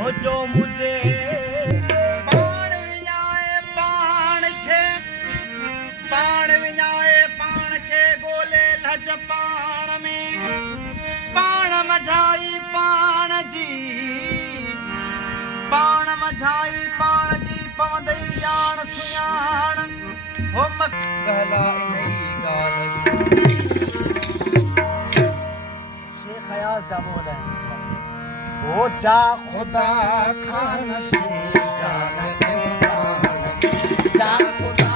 हो जो मुझे पाण विञाए पाण खे ॻोल्हे लज पाण में पाण मझाई पाण जी पवंदई ॼाण सुञाण हो कहला इन्ही ॻाल्हि शेख अयाज़ जा बोल है ओ जा खुदा खान की जान इमरान जा खुदा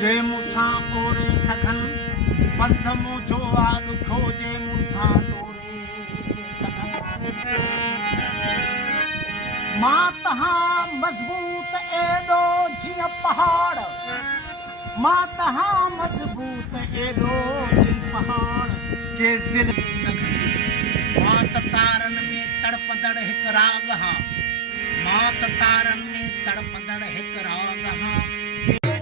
जे मूंसां ओरे सघन पंध मुंहिंजो आल खोजे मूंसां तोरे सघन मां तहां मज़बूत एॾो जीअं पहाड़ मां तहां मज़बूत एॾो जिन पहाड़ के ज़िल सघनि मां त तारनि में तड़पंदड़ हिकु राग हां मां त तारनि में तड़पंदड़ हिकु राग हां